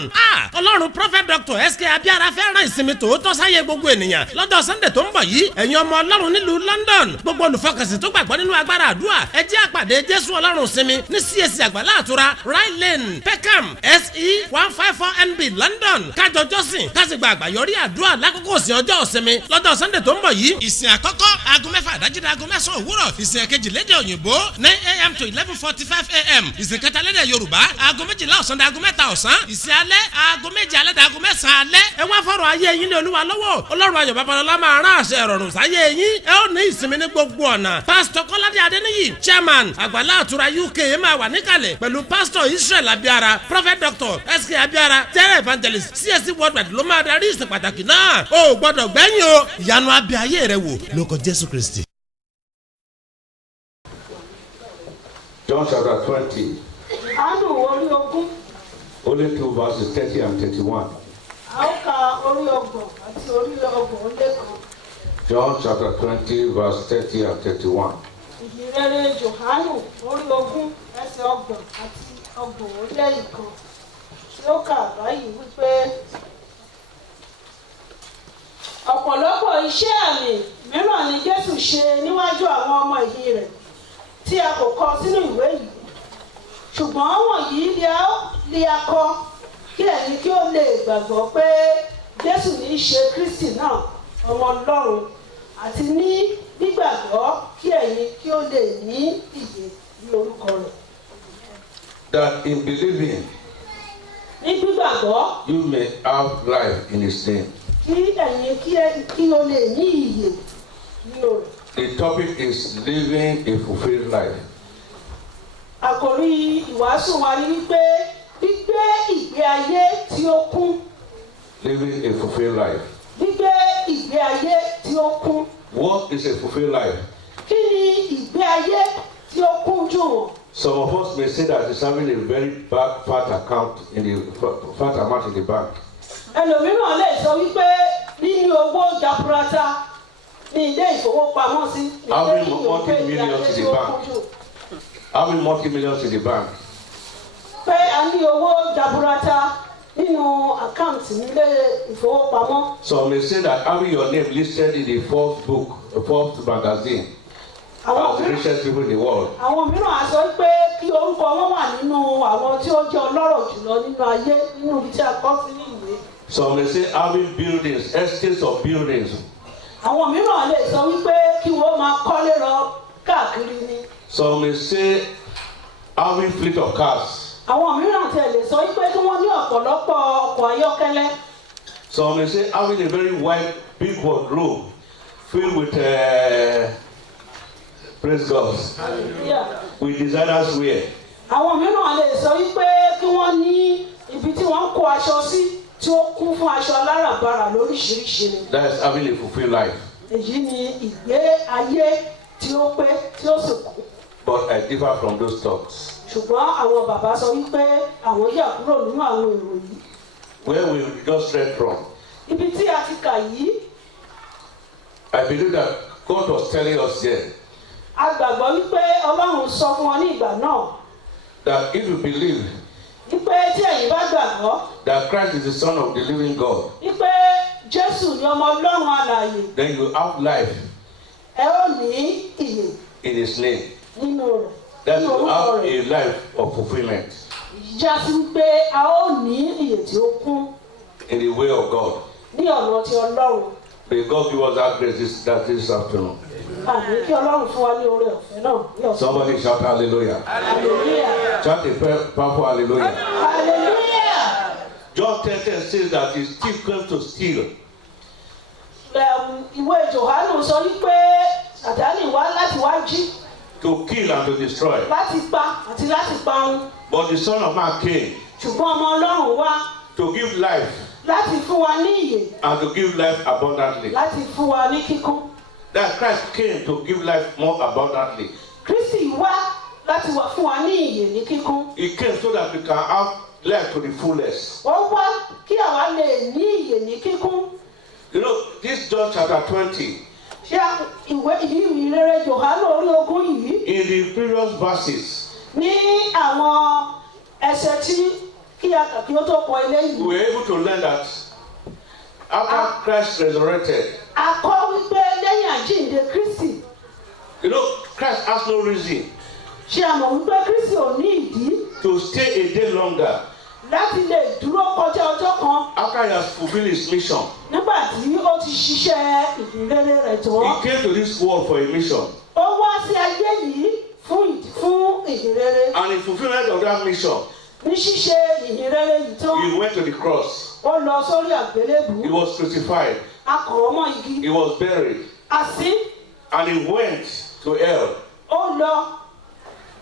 London. Ọlọ́run Prophet Dr. S.K. Abiara fẹ́ràn ìsinmi tòótọ́ sáyé gbogbo ènìyàn lọ́jọ́ Sunday tó ń bọ̀ yìí ẹ̀yin ọmọ Ọlọ́run nílùú London gbogbo olùfọkànsìn tó gbàgbọ́ nínú agbára àdúrà ẹ jẹ́ àpàdé Jésù Ọlọ́run sinmi ní CAC Àgbàlá Àtura Right Lane Peckham SE 154 NB London kájọ jọ́sìn kásìgbà àgbàyọrí àdúrà lákòókò òsìn ọjọ́ ìsinmi lọ́jọ́ Sunday tó ń bọ̀ yìí. Ìsìn àkọ́kọ́ aago 6 àdájí aago 9 òwúrọ̀. Ìsìn èkejì lédè òyìnbó 9 AM to 11:45 AM. Ìsìn kẹta lédè Yorùbá aago 12 ọ̀sán aago 3 ọ̀sán. Ìsìn alẹ́ aago 7 alẹ́ aago 9 alẹ́. Ẹ wá fọ̀rọ̀ ayé yín lé Olúwa lọ́wọ́. Ọlọ́run Ayọ̀ Babalọlá máa rán àṣẹ ìrọ̀rùn sáyé yín. Ẹ ó ní ìsinmi ní gbogbo ọ̀nà. Pásítọ̀ Kọ́ládé Adéníyì chairman Àgbàlá Àtura UK máa wà níkàlẹ̀ pẹ̀lú Pásítọ̀ Israel Abiara Prophet Dr. S.K. Abiara General Evangelist CAC Worldwide ló máa darí ìsìn pàtàkì náà. O gbọ́dọ̀ gbẹ́yìn o ìyanu abẹ́ ayé rẹ wò lórúkọ Jésù Kristi. John chapter 20. Àánú orí ogún. Only 2 verses 30 and 31. A ó ka orí ọgbọ̀n àti orí ọgbọ̀n ó lé kan. John chapter 20 verse 30 and 31. Ìhìnrere Jòhánù orí ogún ẹsẹ̀ ọgbọ̀n àti ọgbọ̀n ó lé ìkan. Tí ó kà báyìí wípé ọ̀pọ̀lọpọ̀ iṣẹ́ àmì mìíràn ni Jésù ṣe níwájú àwọn ọmọ ẹ̀yìn rẹ̀ tí a kò kọ sínú ìwé yìí. Ṣùgbọ́n wọ̀nyí ni a kọ kí ẹ̀yin kí ó lè gbàgbọ́ pé Jésù ní í ṣe Kristi náà ọmọ Ọlọ́run àti ní gbígbàgbọ́ kí ẹ̀yin kí ó lè ní ìyè ní orúkọ rẹ̀. That in believing Ní gbígbàgbọ́ you may have life in His name. kí ẹ̀yin kí ó lè ní ìyè ní orúkọ rẹ̀. The topic is living a fulfilled life. Àkòrí ìwàásù wa ni wípé gbígbé ìgbé ayé tí ó kún. Living a fulfilled life. Gbígbé ìgbé ayé tí ó kún. What is a fulfilled life? Kí ni ìgbé ayé tí ó kún jùwọ̀n? Some of us may say that it's having a very bad fat account in the fat amount in the bank. Ẹlòmíràn lè sọ wípé níní owó jaburata ní ilé ìfowópamọ́sí Having multi-millions in the bank. Having multi-millions in the bank. Pé a ní owó jaburata nínú àkáǹtì nílé ìfowópamọ́. Some may say that having your name listed in the Forbes book, Forbes magazine, as the richest people in the world. Àwọn mìíràn á sọ pé kí orúkọ wọn wà nínú àwọn tí ó jẹ́ ọlọ́rọ̀ jùlọ nínú ayé nínú ibi tí a kọ sí ní ìwé. Some may say having buildings, estates of buildings. Àwọn mìíràn lè sọ wípé kí wọ́n máa kọ́lé lọ káàkiri ni. Some may say having fleet of cars. Àwọn mìíràn tẹ̀ lè sọ wípé kí wọ́n ní ọ̀pọ̀lọpọ̀ ọkọ̀ ayọ́kẹ́lẹ́. Some may say having a very wide, big wardrobe filled with, praise God, with designers wear. Àwọn mìíràn lè sọ wípé kí wọ́n ní ibi tí wọ́n ń kó aṣọ sí tí ó kún fún aṣọ aláràbarà lóríṣiríṣi ni. That is having a fulfilled life. Èyí ni ìgbé ayé tí ó pé tí ó sì kú. But I differ from those thoughts. Ṣùgbọ́n àwọn bàbá sọ wípé àwọn yà kúrò nínú àwọn èrò yìí. Where we just read from, Ibi tí a ti kà yìí, I believe that God was telling us here a gbàgbọ́ wípé Ọlọ́run sọ fún wọn ní ìgbà náà. that if you believe Wípé tí ẹ̀yin bá gbàgbọ́. that Christ is the Son of the living God, Wípé Jésù ni ọmọ Ọlọ́run alààyè. then you have life Ẹ ó ní ìyè in His name. nínú rẹ̀. That Nínú you orúkọ have rẹ̀. a life of fulfillment Já sí wípé a ó ní ìyè tí ó kún in the way of God. ní ọ̀nà ti Ọlọ́run. May God give us that grace this afternoon. Àmì kí Ọlọ́run fún wa ní oore ọ̀fẹ́ náà ní ọ̀sán. Somebody shout hallelujah. Hallelujah. Shout a powerful hallelujah. Hallelujah. John 10:10 says that his thief came to steal. Ìwé Jòhánù sọ wípé Sàtánì wá láti wá jí. To kill and to destroy. Láti pa àti láti parun. But the Son of Man came Ṣùgbọ́n ọmọ Ọlọ́run wá to give life láti fún wa ní ìyè. and to give life abundantly. Láti fún wa ní kíkún. That Christ came to give life more abundantly. Kristi wá láti wá fún wa ní ìyè ní kíkún. He came so that we can have life to the fullest. Ó wá kí àwa lè ní ìyè ní kíkún. You know, this John chapter 20, Ṣé ìwé ìrere Jòhánù orí ogún yìí in the previous verses, ní àwọn ẹsẹ̀ tí kí a kà kí ó tó kọ eléyìí. We were able to learn that after Christ resurrected, a kọ́ wípé lẹ́yìn àjíǹde Kristi. you know, Christ has no reason ṣé a mọ̀ wípé Kristi ò ní ìdí to stay a day longer láti lè dúró kọjá ọjọ́ kan after he has fulfilled his mission. nígbà tí ó ti ṣiṣẹ́ ìhìnrere rẹ̀ tán. He came to this world for a mission, ó wá sí ayé yìí fún ìhìnrere. and in fulfillment of that mission, ní ṣíṣe ìhìnrere yìí tán. he went to the cross. ó lọ sórí àgbélébùú. He was crucified. a kàn án mọ́ igi. He was buried, a sín. and he went to hell ó lọ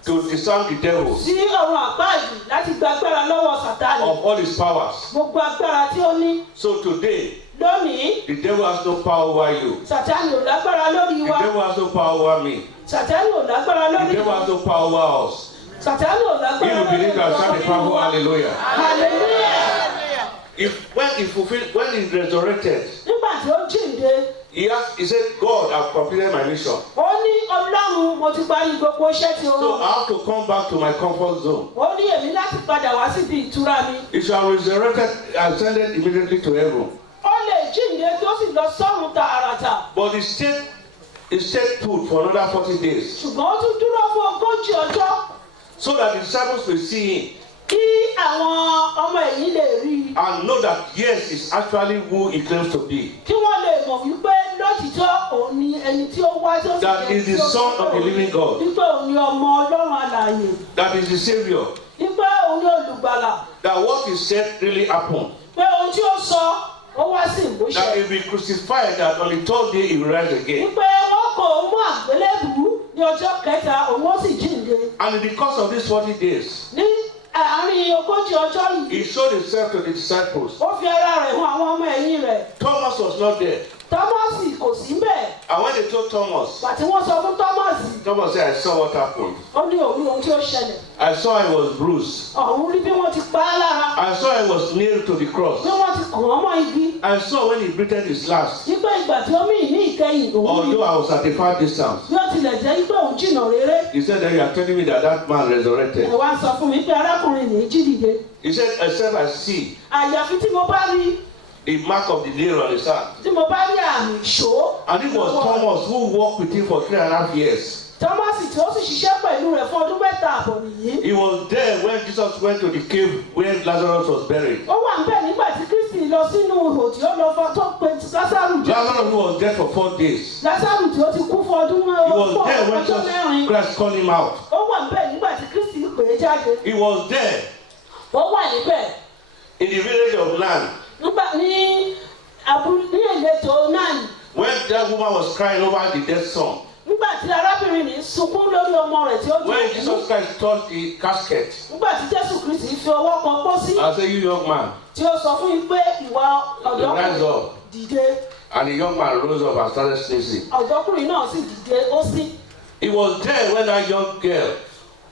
to disarm the devil sí ọ̀run àpáàdì láti gba agbára lọ́wọ́ Sátánì. of all his powers. gbogbo agbára tí ó ní. So today, lónìí the devil has no power over you. Sátánì ò lágbára lórí The wa. devil has no power over me. Sátánì ò lágbára The lórí devil has wa. no power over us. Sátánì ò If lágbára you believe that, shout a powerful wa. hallelujah. Hallelujah. When he resurrected, nígbà tí ó jíǹde he said, God, I've completed my mission. ó ní Ọlọ́run mo ti parí gbogbo iṣẹ́ tí ó So rán. I have to come back to my comfort zone. ó ní èmi láti padà wá síbi ìtura mi. He shall resurrected, ascended immediately to heaven. ó lè jíǹde kí ó sì lọ sọ́run tààràtà. But he stayed put for another 40 days, ṣùgbọ́n ó tún dúró fún 40 ọjọ́ so that the disciples will see him kí àwọn ọmọ ẹ̀yìn lè rí i. and know that yes, he's actually who he claims to be. kí wọ́n lè mọ̀ wípé lótìtọ́ òun ni ẹni tí ó wá tó sì That is the Son of the living God. wípé òun ni ọmọ Ọlọ́run alààyè. That is the Savior. wípé òun ni olùgbàlà. That what he said really happened. pé ohun tí ó sọ ó wá sí ìmúṣẹ. That he will be crucified, that on the third day he will rise again. wípé wọ́n kò òun mú àgbélébùú ní ọjọ́ kẹta òun ó sì jíǹde. And in the course of these 40 days, ní àárín 40 ọjọ́ yìí. he showed himself to the disciples. ó fi ara rẹ̀ hàn àwọn ọmọ ẹ̀yìn rẹ̀. Thomas was not there. Tọ́mọ́sì kò sí bẹ́ẹ̀. And when they told Thomas, Bàtí wọ́n sọ fún Tọ́mọ́sì. Thomas said, I saw what happened. Ó ní òun ohun tí ó ṣẹlẹ̀. I saw he was bruised. Ọ̀hún rí bí wọ́n ti pa á lára. I saw he was nailed to the cross. Bí wọ́n ti kàn án mọ́ igi. I saw when he breathed his last. Nígbà ìgbà tí ó mì ní ìkẹyìn òun rí. Although I was at a far distance. Bí ó tilẹ̀ jẹ́ pé òun jìnnà réré. He said that you are telling me that that man resurrected. Ẹ wá sọ fún mi pé arákùnrin nìí jí dìde. He said, except I see Àyàfi tí mo bá rí. the mark of the nail on his hand. Tí mo bá rí àmì ìṣó. And it was Thomas who walked with him for 3.5 years. Tọ́mọ́sì tí ó sì ṣiṣẹ́ pẹ̀lú rẹ̀ fún ọdún 3 àbọ̀ nìyí. He was there when Jesus went to the cave where Lazarus was buried. Ó wà níbẹ̀ nígbà tí Kristi lọ sínú ihò tí ó lọ fọ tó pe Lásárù jẹ́. Lazarus was dead for 4 days. Lásárù tí ó ti kú fún ọdún He was there when ọjọ́ mẹ́rin. Christ called him out. Ó wà níbẹ̀ nígbà tí Kristi pè é jáde. He was there Ó wà níbẹ̀ in the village of Nan nígbà ní ìletò náà when that woman was crying over the dead son. nígbà tí arábìnrin ní sunkún lórí ọmọ rẹ̀ tí ó When jẹ́ Jesus Christ touched the casket, nígbà tí Jésù Kristi fi ọwọ́ kan pósí I said, you young man, tí ó sọ fún yín pé ìwà rise ọ̀dọ́kùnrin up. dìde. And the young man rose up and started sneezing. Ọ̀dọ́kùnrin náà sì dìde ó sí. He was there when that young girl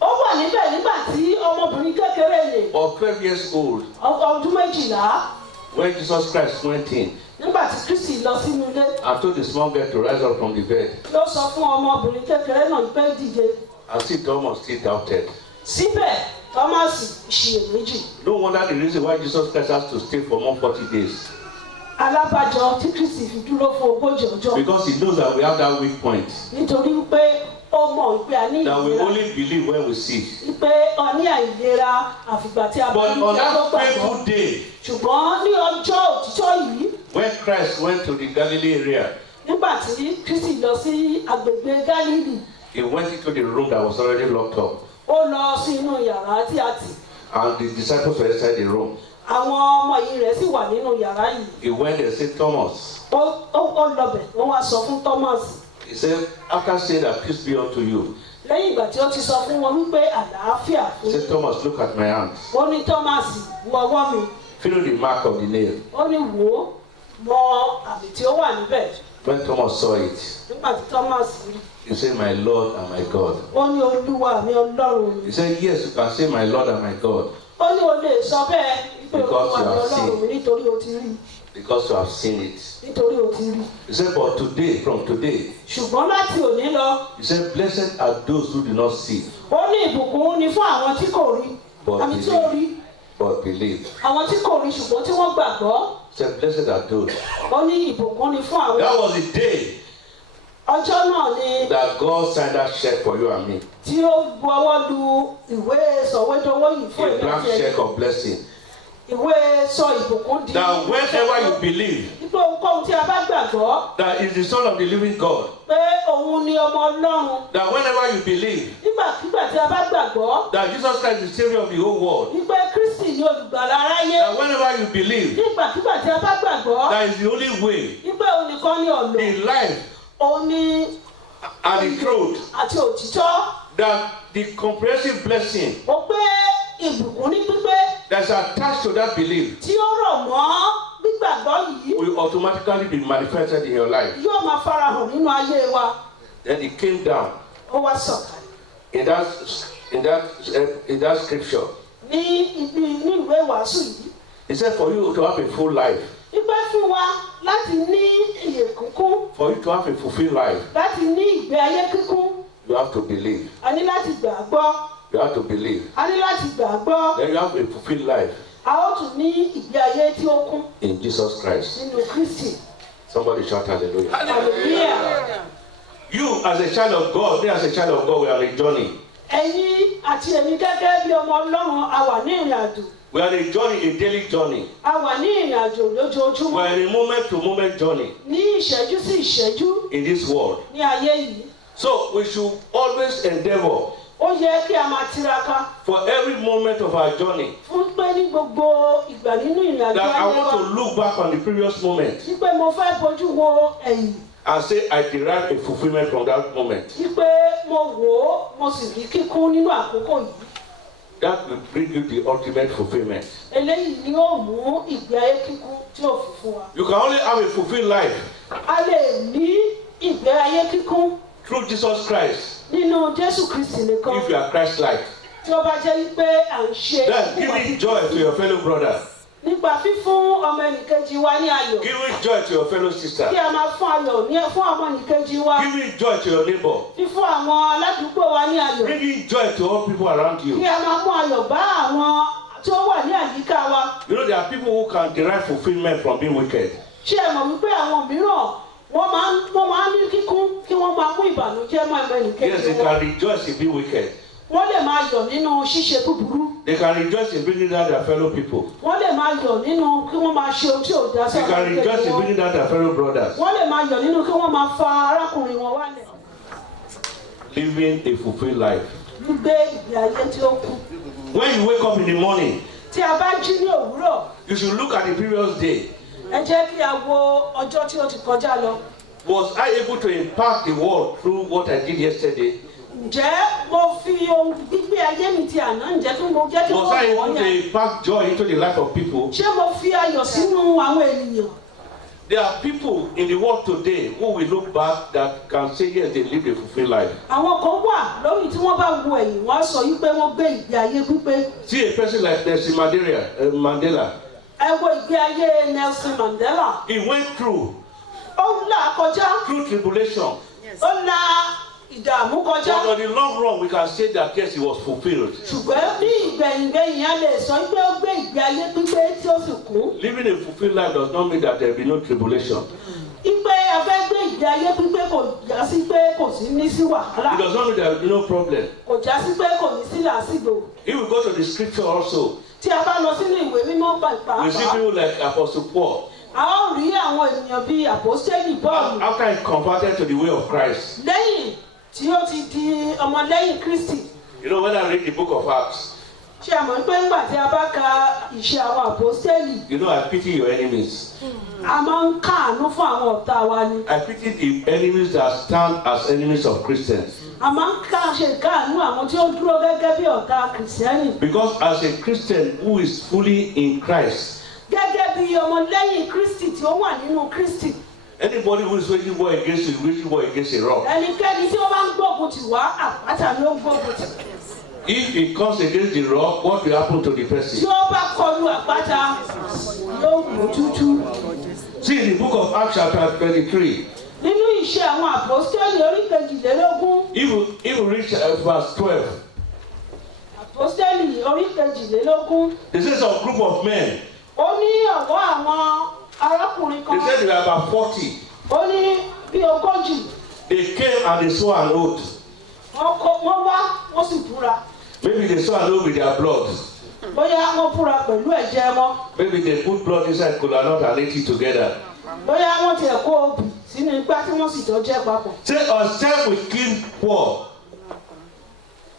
Ó wà níbẹ̀ nígbà tí ọmọbìnrin kékeré yẹn of 12 years old, ọdún 12 when Jesus Christ went in nígbà tí Kristi lọ sínú ilé and told the small girl to rise up from the bed, ló sọ fún ọmọbìnrin kékeré náà pé dìde. and see Thomas still doubted. Síbẹ̀ Tọ́másì ṣiyèméjì. No wonder the reason why Jesus Christ has to stay for more 40 days. Alábàjọ tí Kristi fi dúró fún 40 ọjọ́. Because he knows that we have that weak point. Nítorí pé ó mọ̀ pé a ní That we ìlera. only believe when we see. Pé ọ ní àìlera àfìgbà tí a bá But ní on kí a tó that gbàgbọ́. fateful day, Ṣùgbọ́n ní ọjọ́ òtítọ́ yìí when Christ went to the Galilee area, nígbà tí Kristi lọ sí agbègbè Gálílì. he went into the room that was already locked up. Ó lọ sí inú yàrá tí a tì. And the disciples were inside the room. Àwọn ọmọ yìí rẹ̀ sì wà nínú yàrá yìí. He went and said, Thomas. Ó lọbẹ̀ wọ́n wá sọ fún Tọ́másì. He said, after saying that peace be unto you, Lẹ́yìn ìgbà tí ó ti sọ fún wọn wípé àlàáfíà he fún said, Thomas, look at my hands. ó ní Tọ́másì wo ọwọ́ mi. Feel the mark of the nail. Ó ní wò ó mọ àmì tí ó wà níbẹ̀. When Thomas saw it, Nígbà tí Tọ́másì rí he said, my Lord and my God. ó ní Olúwa mi Ọlọ́run mi. He said, yes, you can say my Lord and my God, Ó ní o lè sọ bẹ́ẹ̀ wípé Because Olúwa you mi have Ọlọ́run mi nítorí o ti rí. because you have seen it. Nítorí o ti rí. He said, but today, from today, Ṣùgbọ́n láti òní lọ, he said, blessed are those who do not see, ó ní ìbùkún ni fún àwọn tí kò rí. but Àmì tí ó believe. rí but believe. Àwọn tí kò rí ṣùgbọ́n tí wọ́n gbàgbọ́. Said, blessed are those. Ó ní ìbùkún ni fún àwọn. That was the day Ọjọ́ náà ni. that God signed that check for you and me. Tí ó buọwọ́ lu ìwé sọ̀wédowó yìí fún A blank check of blessing. Ìwé sọ ìbùkún di. That whenever you believe Ipò ohunkóhun tí a bá gbàgbọ́. that is the Son of the living God. Pé òun ni ọmọ Ọlọ́run. That whenever you believe Nígbàkígbà tí a bá gbàgbọ́. that Jesus Christ is the Savior of the whole world. Wípé Kristi ni olùgbàlà aráyé. That whenever you believe Nígbàkígbà tí a bá gbàgbọ́. that is the only way, Wípé òun nìkan ni ọ̀nà. the life Òun ni and the truth. àti òtítọ́. That the comprehensive blessing Ó pé ìbùkún ní pípé that's attached to that belief tí ó rọ̀ mọ́ gbígbàgbọ́ yìí will automatically be manifested in your life. yóò máa farahàn nínú ayé wa. Then he came down Ó wá sọ̀kalẹ̀. in that scripture. Ní ìwé ìwàásù yìí. He said, for you to have a full life, Ipẹ́ fún wa láti ní ìyè kíkún, for you to have a fulfilled life, láti ní ìgbé ayé kíkún, you have to believe. a ní láti gbàgbọ́, You have to believe. a ní láti gbàgbọ́, Then you have a fulfilled life a ó tún ní ìgbé ayé tí ó kún in Jesus Christ. nínú Kristi. Somebody shout hallelujah. Hallelujah. You as a child of God, me as a child of God, we are on a journey. Ẹ̀yin àti èmi gẹ́gẹ́ bí ọmọ Ọlọ́run a wà ní ìrìn àjò. We are on a journey, a daily journey. A wà ní ìrìn àjò We lójoojúmọ́. are in a moment to moment journey Ní ìṣẹ́jú sí ìṣẹ́jú in this world. ní ayé yìí. So we should always endeavor Ó yẹ kí a máa tiraka for every moment of our journey fún pé ní gbogbo ìgbà nínú ìrìn àjò that I ayé want to wa. look back on the previous moment Wípé mo fẹ́ bójú wo ẹ̀yìn. and say I derive a fulfillment from that moment. Wípé mo wò ó mo sì rí kíkún nínú àkókò yìí. That will bring you the ultimate fulfillment. Eléyìí ni ó mú ìgbé ayé kíkún tí ó fi fún wa. You can only have a fulfilled life A lè ní ìgbé ayé kíkún through Jesus Christ nínú Jésù Kristi nìkan if you are Christ-like. tí ó bá jẹ́ wípé à ń ṣe That's giving joy to your fellow brother, nípa fífún ọmọ ẹnìkejì wa ní ayọ̀. giving joy to your fellow sister, Kí a máa fún ayọ̀ ní fún ọmọ ẹnìkejì wa. giving joy to your neighbor, Fífún àwọn aládùúgbò wa ní ayọ̀. bringing joy to all people around Kí you. a máa mú ayọ̀ bá àwọn tí ó wà ní àyíká wa. You know there are people who can derive fulfillment from being wicked. Ṣé ẹ mọ̀ wípé àwọn mìíràn wọ́n máa ń ní kíkún kí wọ́n máa mú ìbànújẹ́ mọ́ ẹ̀mọ́ Yes, ẹnìkejì they wọn. can rejoice in being wicked. Wọ́n lè máa yọ̀ nínú ṣíṣe búburú. They can rejoice in bringing down their fellow people. Wọ́n lè máa yọ̀ nínú kí wọ́n máa ṣe ohun tí ò dá sí They can rejoice ẹnìkejì in wọn. bringing down their fellow brothers. Wọ́n lè máa yọ̀ nínú kí wọ́n máa fa arákùnrin wọn wálẹ̀. Living a fulfilled life. Gbígbé ìgbé ayé tí ó kú. When you wake up in the morning, Tí a bá jí ní òwúrọ̀, you should look at the previous day. ẹ jẹ́ kí a wo ọjọ́ tí ó ti kọjá lọ. Was I able to impact the world through what I did yesterday? Ǹjẹ́ mo fi ohun gbígbé ayé mi ti àná ǹjẹ́ kí mo jẹ́ kí Was I wọ́n able wọ́n to yẹn? impact joy into the life of people? Ṣé mo fi ayọ̀ sínú àwọn ènìyàn? There are people in the world today who will look back that can say yes, they lived a fulfilled life. Àwọn kan wà lórí tí wọ́n bá wo ẹ̀yìn wọ́n á sọ wípé wọ́n gbé ìgbé ayé pípé. See a person like Nelson Mandela. Ẹ wo ìgbé ayé Nelson Mandela. He went through Ó là kọjá, tribulation. ó la ìdààmú kọjá. But on the long run, we can say that yes, he was fulfilled. Ṣùgbọ́n ní ìgbẹ̀yìngbẹ̀yìn a lè sọ pé ó gbé ìgbé ayé pípé tí ó sì kún. Living a fulfilled life does not mean that there will be no tribulation. Ipe a fẹ́ gbé ìgbé ayé pípé kò já sí pé kò sí ní sí It wàhálà. does not mean there will be no problem. Kò já sí pé kò ní sí làásìgbò. If we go to the scripture also, Tí a bá lọ sínú ìwé mímọ́ we see pàápàá, people like Apostle Paul. a ó rí àwọn ènìyàn bíi àpọ́stélì Pọ́ọ̀lù. After he converted to the way of Christ. Lẹ́yìn tí ó ti di ọmọlẹ́yìn Kristi. You know, when I read the book of Acts, Ṣé a mọ̀ pé ńgbà tí a bá ka ìṣe àwọn àpọ́stélì, you know, I pity your enemies. a máa ń káàánú fún àwọn ọ̀tá wa ni. I pity the enemies that stand as enemies of Christians. A máa ń ṣe káàánú àwọn tí ó dúró gẹ́gẹ́ bí ọ̀tá Kìrìsìtẹ́nì. Because as a Christian who is fully in Christ, Gẹ́gẹ́ bí ọmọlẹ́yìn Kristi tí ó wà nínú Kristi. anybody who is waging war against you, waging war against a rock. Ẹnikẹ́ni tí ó bá ń gbógun tì wá, àpáta ni ó ń gbógun tì. If it comes against the rock, what will happen to the Tí person? ó bá kọlu àpáta, yóò mú tútú. See in the book of Acts chapter 23, Nínú ìṣe àwọn àpọ́stélì orí kejìlélógún, if you reach verse 12, Hòtẹ́ẹ̀lì orí kejìlélógún. They say some group of men. Ó ní ọ̀wọ́ àwọn arákùnrin kan. They said they were about 40. Ó ní bí ogójì. They came and they swore an oath. Wọ́n wá, wọ́n sì búra. Maybe they swore an oath with their blood. Bóyá wọ́n búra pẹ̀lú ẹ̀jẹ̀ wọn. Maybe they put blood inside kola nut and ate it together. Bóyá wọ́n tiẹ̀ kó obì sínú igbá tí wọ́n sì jọ jẹ́ papọ̀. Say until we keep poor.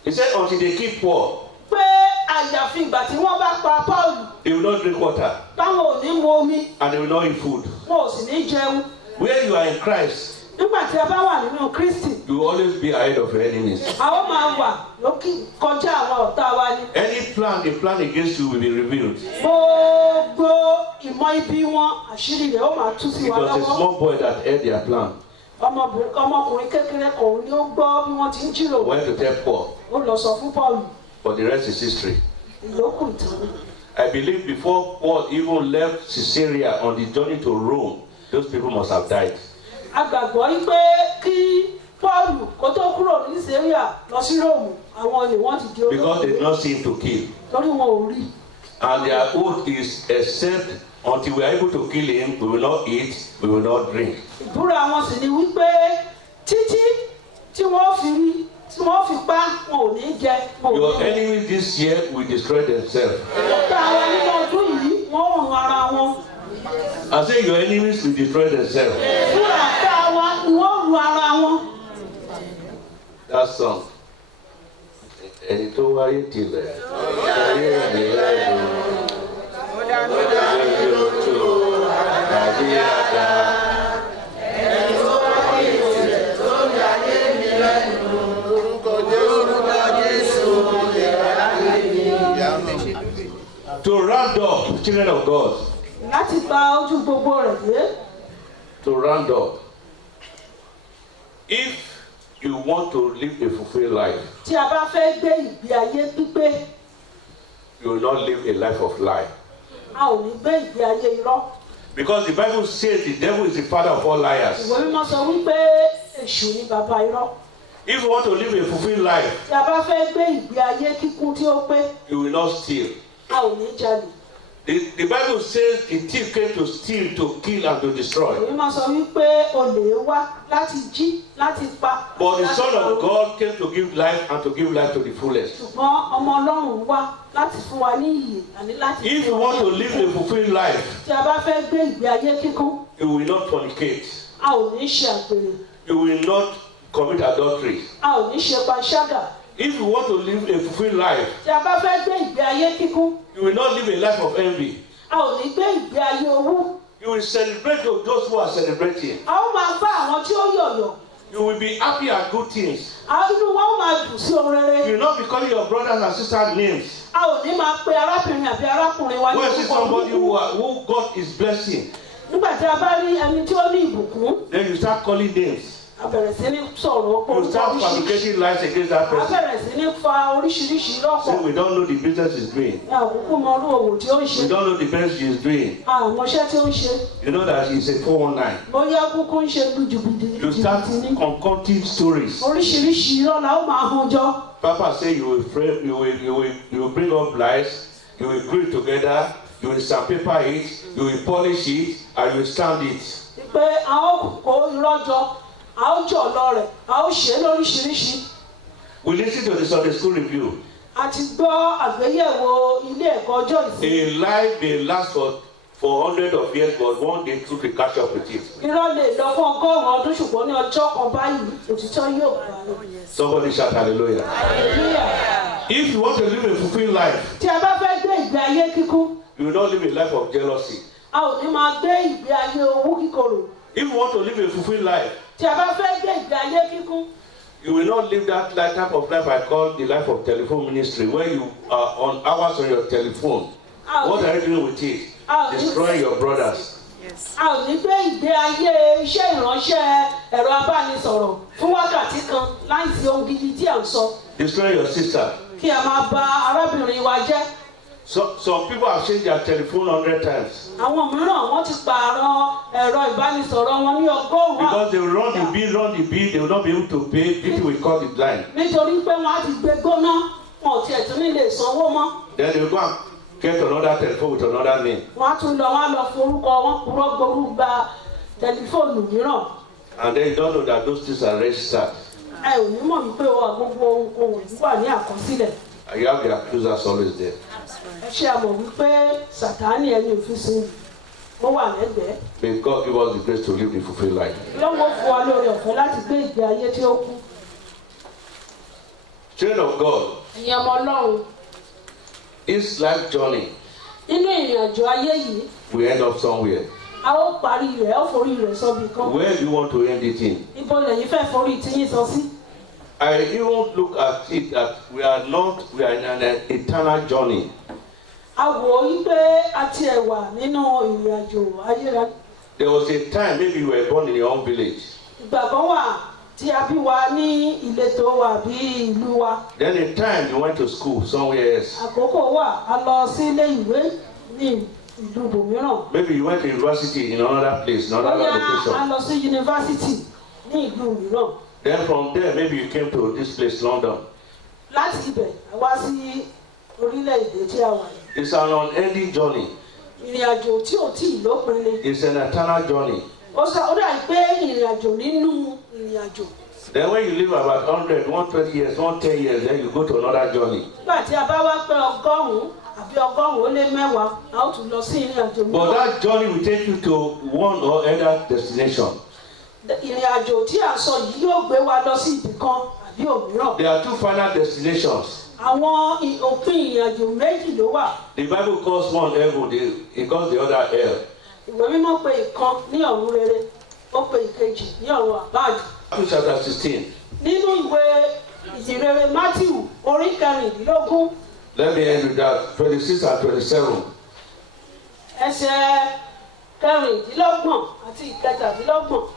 He said until they keep poor. Pé àyàfi ìgbà tí wọ́n bá pa Paul. They will not drink water. Báwọn ò ní mu omi. And they will not eat food. Wọn ò sì ní jẹun. Where you are in Christ. Nígbà tí a bá wà nínú Kristi. You will always be ahead of your enemies. A ó máa wà lókè kọjá àwọn ọ̀tá wa ni. Any plan they plan against you will be revealed. Gbogbo ìmọ̀ ibi wọn àṣírí rẹ̀ ó máa tú sí It wa was a lọ́wọ́. small boy that heard their plan. Ọmọkùnrin kékeré kan ni ó gbọ́ bí wọ́n ti ń jíròrò. Went to tell Paul. Ó lọ sọ fún Paul. But the rest is history. Ìyókù ìtàn ni. I believe before Paul even left Caesarea on the journey to Rome, those people must have died. A gbàgbọ́ yí pé kí Paul kó tó kúrò ní Syria lọ sí Rome, àwọn ni wọ́n ti di olóògbé. Because they did not see him to kill. Torí wọn ò rí. And their oath is except until we are able to kill him, we will not eat, we will not drink. Ìbúra wọn sì ni wípé títí tí wọ́n fi rí tí wọ́n fi pa wọn ò ní jẹ. Your enemies this year will destroy themselves. Ọ̀tá àwọn nínú ọdún yìí wọ́n rùn ara wọn. I say your enemies will destroy themselves. Ìbúra ọ̀tá wa ni wọ́n rùn ara wọn. That song. Ẹni tó wáyé tilẹ̀. Ayé mi lẹ́nu. Ó dá mi lójú. Àbí àdá. Ẹni tó wáyé tilẹ̀ tó ń ayé mi lẹ́nu. Orúkọ Jésù lè ayé mi. To round up, children of God. Láti gba ojú gbogbo rẹ̀ dé. To round up. If you want to live a fulfilled life, Tí a bá fẹ́ gbé ìgbé ayé pípé, you will not live a life of lie. a ò ní gbé ìgbé ayé irọ́. Because the Bible says the devil is the father of all liars. Ìwé mímọ́ sọ wípé èṣù ni bàbá irọ́. If you want to live a fulfilled life, Tí a bá fẹ́ gbé ìgbé ayé kíkún tí ó pé, you will not steal. a ò ní jalè. The Bible says the thief came to steal, to kill, and to destroy. Ìwé mímọ́ sọ wípé olè wá láti jí, láti pa. But the Son of God came to give life and to give life to the fullest. Ṣùgbọ́n ọmọ Ọlọ́run wá láti fún wa ní ìyè àní láti If fún you wa want ní to live a fulfilled life, Tí a bá fẹ́ gbé ìgbé ayé kíkún, you will not fornicate. a ò ní ṣe àgbèrè, You will not commit adultery. a ò ní ṣe panṣágà. If you want to live a fulfilled life, Tí a bá fẹ́ gbé ìgbé ayé kíkún, you will not live a life of envy. a ò ní gbé ìgbé ayé owú. You will celebrate those who are celebrating. A ó máa bá àwọn tí ó yọ̀yọ̀. You will be happy at good things. Inú wa ó máa dùn sí ohun rere. You will not be calling your brothers and sisters names. A ò ní máa pe arábìnrin àbí arákùnrin wa ní When you see orúkọ somebody burúkú. who God is blessing, Nígbà tí a bá rí ẹni tí ó ní ìbùkún, then you start calling names. a bẹ̀rẹ̀ sí ní sọ̀rọ̀ ọ̀pọ̀ You start fabricating lies against that A person. bẹ̀rẹ̀ sí ní fa oríṣiríṣi Say lọ́pọ̀. we don't know the business he's doing. Ní àkókò mọ orú òwò tí ó ń ṣe. We don't know the business he's doing. Àmọ́ṣẹ́ tí ó ń ṣe. You know that he's a 419. Bóyá kúkú ń ṣe lùjùbìdì You start ní. concocting stories. Oríṣiríṣi irọ́ la ó máa hun jọ. Papa say you will frame, you will bring up lies, you will glue it together, you will sandpaper it, you will polish it, and you will stand it. Pé a ó kó irọ́ jọ, a ó jọ̀ lọ rẹ̀, a ó ṣe é lóríṣiríṣi. We listen to the Sunday school review. A ti gbọ́ àgbéyẹ̀wò ilé ẹ̀kọ́ ọjọ́ ìsinmi. A lie may last for hundreds of years, but one day truth will catch up with it. Irọ́ lè lọ fún ọgọ́rùn-ún ọdún ṣùgbọ́n ní ọjọ́ kan báyìí òtítọ́ yóò gbà lọ. Somebody shout hallelujah. Hallelujah. If you want to live a fulfilled life, Tí a bá fẹ́ gbé ìgbé ayé kíkún, you will not live a life of jealousy. a ò ní máa gbé ìgbé ayé owú kíkorò. If you want to live a fulfilled life, Tí a bá fẹ́ gbé ìgbé ayé kíkún, you will not live that type of life I call the life of telephone ministry, where you are on hours on your telephone. What are you doing with it? Destroying your brothers. a ò ní gbé ìgbé ayé iṣẹ́ ìránṣẹ́ ẹ̀rọ abánisọ̀rọ̀ fún wákàtí kan láìsí ohun gidi tí à ń sọ. Destroying your sister. Kí a máa bà arábìnrin wa jẹ́. Some people have changed their telephone 100 times. Àwọn mìíràn wọ́n ti pààrọ̀ ẹ̀rọ ìbánisọ̀rọ̀ wọn ní ọgọ́rùn-ún. Because they will run the bill, they will not be able to pay, people will call the line. Nítorí pé wọ́n á ti gbé gbóná. wọn ò tiẹ̀ tún nílé sanwó mọ́. Then they go and get another telephone with another name. wọ́n á tún lọ wọ́n á lọ forúkọ wọn purọ́ gború gba tẹlifóònù mìíràn. And then you don't know that those things are registered. ẹ ò ní mọ̀ wípé gbogbo ohun yìí wà ní àkọsílẹ̀. And you have the accusers always there. ẹ ṣe àmọ̀ wípé Sàtánì ẹni òfin ó wà lẹ́gbẹ̀ẹ́. May God give us the grace to live the fulfilled life. lọ́wọ́ fún wa lórí ọ̀fẹ́ láti gbé ìgbé ayé tí ó kú. Children of God, ẹ̀yin ọmọ Ọlọ́run, this life journey nínú ìrìn àjò ayé yìí will end up somewhere. a ó parí rẹ̀ ó forí rẹ̀ sọ́bi kan. Where do you want to end it in? ibo lẹ́yìn fẹ́ forí tiyín sọ sí. I even look at it that we are in an eternal journey. a wò ó wípé a tiẹ̀ wà nínú ìrìn àjò ayérayé. There was a time maybe you were born in your own village. ìgbà kan wà tí a bí wa ní ìletò wa bí ìlú wa. Then a time you went to school somewhere else. àkókò wà a lọ sí ilé ìwé ní ìlú bòmíràn. Maybe you went to university in another place, in another bóyá a location. lọ sí yunifásitì ní ìlú mìíràn. Then from there maybe you came to this place, London. láti ibẹ̀ a wá sí orílẹ̀-èdè tí a wà yìí. It's an unending journey. ìrìn àjò tí ò tí ì lópin ni. It's an eternal journey. ó dà pé ìrìn àjò nínú ìrìn àjò. Then when you live about 100, 120 years, 110 years, then you go to another journey. nígbà tí a bá wá pé 100 àbí 110 a ó tún lọ sí ìrìn àjò But mìíràn. that journey will take you to one or other destination. ìrìn àjò tí a sọ yìí yóò gbé wa lọ sí ibì kan àbí òmíràn. There are two final destinations. àwọn òpin ìrìn àjò méjì ló wà. The Bible calls one heaven, it calls the other hell. ìwé mímọ́ pè ìkan ní ọ̀run rere ó pè ìkejì ní ọ̀run àbáàdì. Matthew chapter 16. nínú ìwé ìhìnrere Mátíù orí 16. Let me end with that. 26 and 27. ẹsẹ̀ 16 àti 17.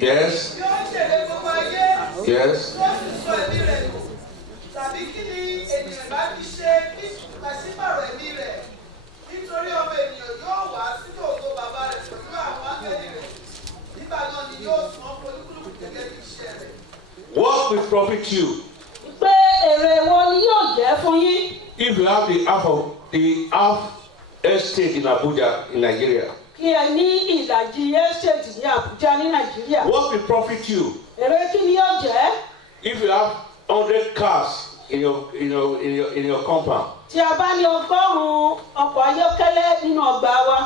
Yes. Yes. Tàbí kí ni ènìyàn bá fi ṣe ní pàṣípàrọ̀ ẹ̀mí rẹ̀ nítorí ọmọ ènìyàn yóò wá sínú ògo bàbá rẹ̀ pẹ̀lú àwọn áńgẹ́lì rẹ̀ nígbà náà ni yóò san olúkúlùkù gẹ́gẹ́ bí iṣẹ́ rẹ̀. What will profit you pé èrè wo ni yóò jẹ́ fún yín. if you have the half estate in Abuja in Nigeria? kí ẹ ní ìlàjì estate ní Àbújá ní Nàìjíríà. What will profit you èrè kí ni yóò jẹ́. if you have 100 cars in your compound? tí a bá ní 100 ọkọ̀ ayọ́kẹ́lẹ́ nínú ọgbà wa.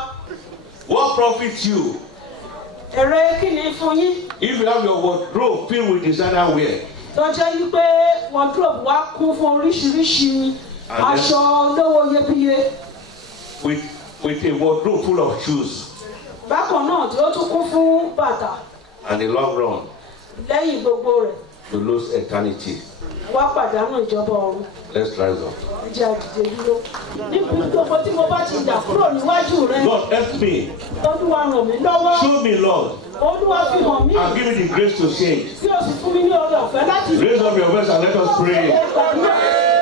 What profit you èrè kí ni fún yín. if you have your wardrobe filled with designer wear? tó jẹ́ wípé wardrobe wa kún fún oríṣiríṣi aṣọ olówó iyebíye. With a wardrobe full of shoes. bákan náà tí ó tún kún fún bàtà. And in the long run, lẹ́yìn gbogbo rẹ̀ you lose eternity. wá pàdánù ìjọba ọ̀run. Let's rise up. ẹ jẹ́ àdìde dúró. níbi gbogbo tí mo bá ti jà kúrò níwájú rẹ. Lord, help me. Olúwa ràn mí lọ́wọ́. Show me, Lord, Olúwa fi hàn mí. and give me the grace to change. Bí o sì fún mi ní oore ọ̀fẹ́ láti. Raise up your voice and let us pray.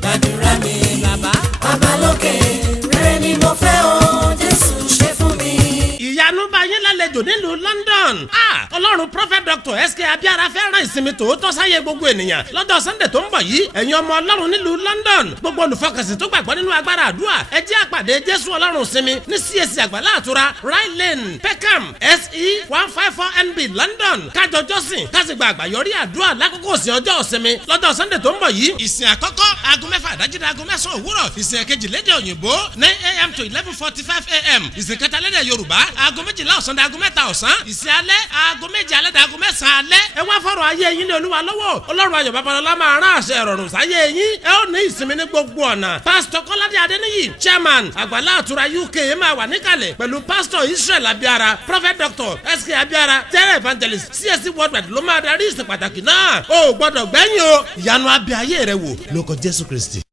Gbàdúrà mi bàbá. Bàbá lókè, rere ni mo fẹ́ o, Jésù ṣe fún mi. ìyanu bá yín lálejò nílùú London. Ọlọ́run Prophet Dr. S.K. Abiara fẹ́ rán ìsinmi tòótọ́ sáyé gbogbo ènìyàn lọ́jọ́ Sunday tó ń bọ̀ yìí. ẹ̀yin ọmọ Ọlọ́run nílùú London gbogbo olùfọkànsìn tó gbàgbọ́ nínú agbára àdúrà ẹ jẹ́ àpàdé Jésù Ọlọ́run sinmi ní CAC Àgbàlá Àtura Rye Lane Peckham SE 154NB London kájọ jọ́sìn kásìgbà àgbàyọrí àdúrà lákòókò òsìn ọjọ́ ìsinmi lọ́jọ́ Sunday tó ń bọ̀ yìí. ìsìn àkọ́kọ́ aago 6 ìdájí di aago 9 òwúrọ̀. ìsìn èkejì lédè òyìnbó 9 a.m. to 11:45 a.m. ìsìn kẹta lédè Yorùbá aago 12 ọ̀sán di aago 3 ọ̀sán. ìsìn alẹ́ aago 7 alẹ́ di aago 9 alẹ́. ẹ wá fọ̀rọ̀ ayé yín lé Olúwa lọ́wọ́. Ọlọ́run Ayọ̀ Babalọ́lá máa rán àṣẹ ìrọ̀rùn sáyé yín. ẹ ó ní ìsinmi ní gbogbo ọ̀nà. pásítọ̀ Kọ́ládé Adéníyì chairman Àgbàlá Àtura UK máa wà níkàlẹ̀ pẹ̀lú pásítọ̀ Israel Abiara Prophet Dr. S.K. Abiara tẹ́rẹ̀ evangelist CAC worldwide ló máa darí ìsìn pàtàkì náà. o gbọ́dọ̀ gbẹ́yìn o ìyanu abẹ́ ayé rẹ wò lórúkọ Jésù Kristi.